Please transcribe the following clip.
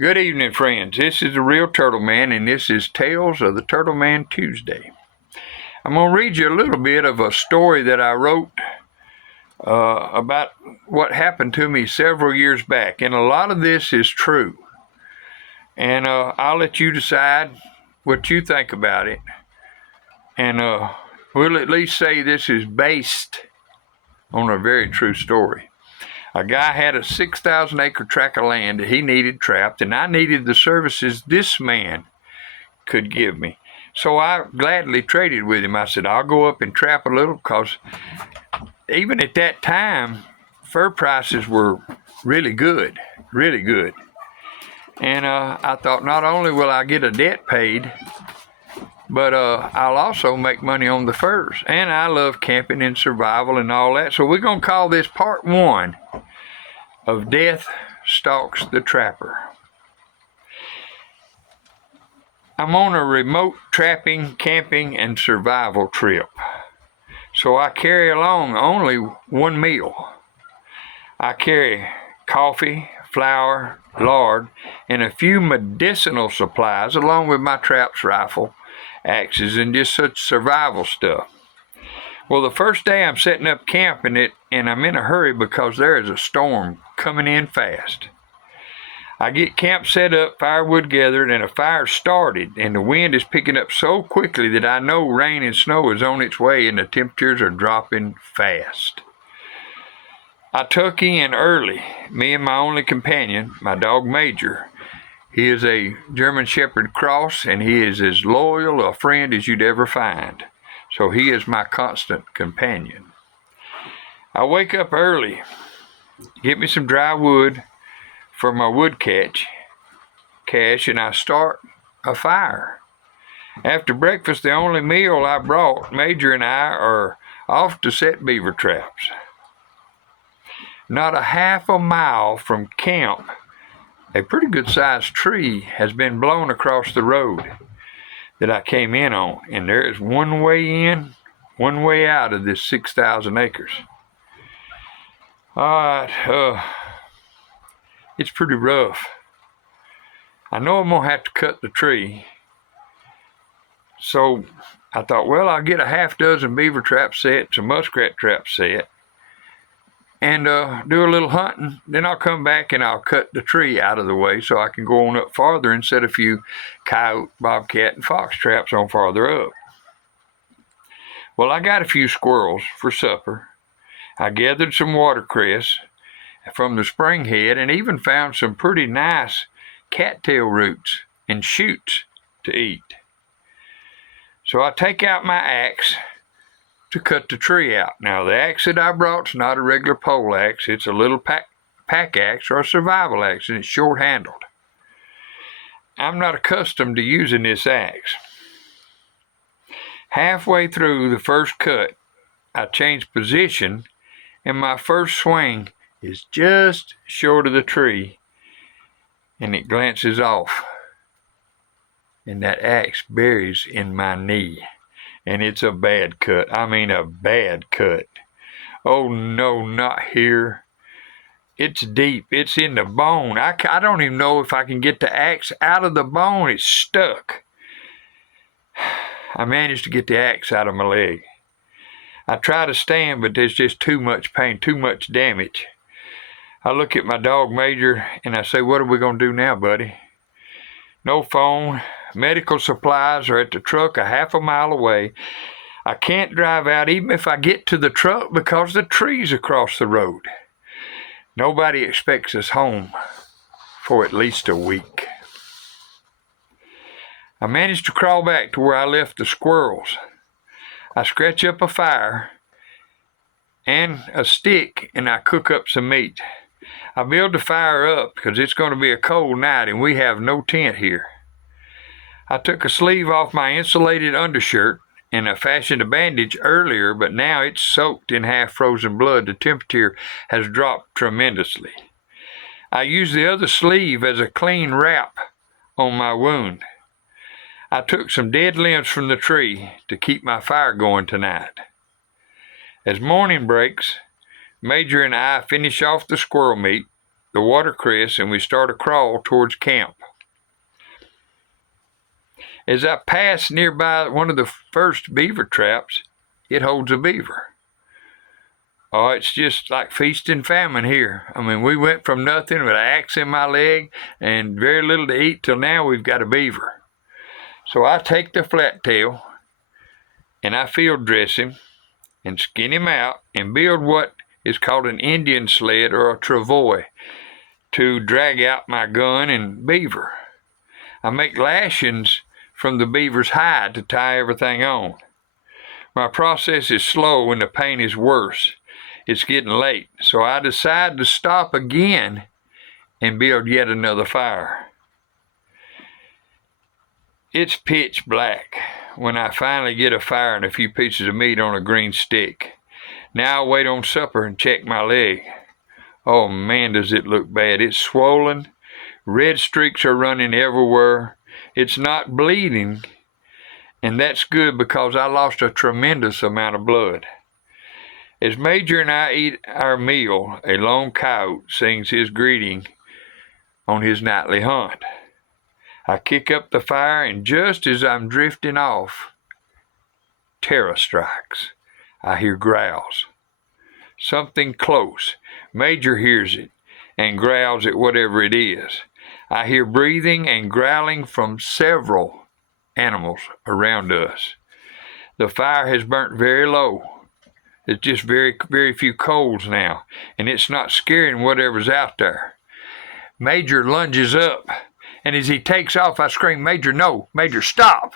Good evening, friends. This is the Real Turtle Man, and this is Tales of the Turtle Man Tuesday. I'm going to read you a little bit of a story that I wrote about what happened to me several years back, and a lot of this is true. And I'll let you decide what you think about it, and we'll at least say this is based on a very true story. A guy had a 6,000 acre tract of land that he needed trapped, and I needed the services this man could give me. So I gladly traded with him. I said, I'll go up and trap a little, because even at that time, fur prices were really good, really good. And I thought, not only will I get a debt paid, but I'll also make money on the furs. And I love camping and survival and all that. So we're going to call this part one of Death Stalks the Trapper. I'm on a remote trapping, camping, and survival trip. So I carry along only one meal. I carry coffee, flour, lard, and a few medicinal supplies, along with my traps, rifle, axes, and just such survival stuff. Well, the first day I'm setting up camp and I'm in a hurry because there is a storm coming in fast. I get camp set up, firewood gathered, and a fire started, and the wind is picking up so quickly that I know rain and snow is on its way and the temperatures are dropping fast. I tuck in early, me and my only companion, my dog Major. He is a German Shepherd cross, and he is as loyal a friend as you'd ever find. So he is my constant companion. I wake up early, get me some dry wood for my wood cache, and I start a fire. After breakfast, the only meal I brought, Major and I are off to set beaver traps. Not a half a mile from camp, a pretty good-sized tree has been blown across the road that I came in on, and there is one way in, one way out of this 6,000 acres. All right, it's pretty rough. I know I'm gonna have to cut the tree, so I thought, well, I'll get a half dozen beaver trap sets, a muskrat trap set, and do a little hunting. Then I'll come back and I'll cut the tree out of the way so I can go on up farther and set a few coyote, bobcat, and fox traps on farther up. Well, I got a few squirrels for supper. I gathered some watercress from the spring head and even found some pretty nice cattail roots and shoots to eat. So I take out my axe to cut the tree out. Now, the axe that I brought is not a regular pole axe. It's a little pack axe or a survival axe, and it's short-handled. I'm not accustomed to using this axe. Halfway through the first cut, I change position, and my first swing is just short of the tree, and it glances off, and that axe buries in my knee. And it's a bad cut. I mean, a bad cut. Oh no, not here. It's deep. It's in the bone. I don't even know if I can get the axe out of the bone. It's stuck. I managed to get the axe out of my leg. I try to stand, but there's just too much pain, too much damage. I look at my dog Major and I say, what are we going to do now, buddy? No phone. Medical supplies are at the truck a half a mile away. I can't drive out even if I get to the truck because the tree's across the road. Nobody expects us home for at least a week. I managed to crawl back to where I left the squirrels. I scratch up a fire and a stick and I cook up some meat. I build the fire up because it's going to be a cold night and we have no tent here. I took a sleeve off my insulated undershirt and I fashioned a bandage earlier, but now it's soaked in half-frozen blood. The temperature has dropped tremendously. I used the other sleeve as a clean wrap on my wound. I took some dead limbs from the tree to keep my fire going tonight. As morning breaks, Major and I finish off the squirrel meat, the watercress and we start a crawl towards camp. As I pass nearby one of the first beaver traps, it holds a beaver. Oh, it's just like feast and famine here. I mean, we went from nothing with an axe in my leg and very little to eat till now we've got a beaver. So I take the flat tail and I field dress him and skin him out and build what is called an Indian sled or a travois to drag out my gun and beaver. I make lashings from the beaver's hide to tie everything on. My process is slow and the pain is worse. It's getting late, so I decide to stop again and build yet another fire. It's pitch black when I finally get a fire and a few pieces of meat on a green stick. Now I wait on supper and check my leg. Oh man, does it look bad. It's swollen. Red streaks are running everywhere. It's not bleeding, and that's good because I lost a tremendous amount of blood. As Major and I eat our meal, a lone coyote sings his greeting on his nightly hunt. I kick up the fire, and just as I'm drifting off, terror strikes. I hear growls. Something close. Major hears it and growls at whatever it is. I hear breathing and growling from several animals around us. The fire has burnt very low. It's just very, very few coals now, and it's not scaring whatever's out there. Major lunges up, and as he takes off, I scream, "Major, no! Major, stop!"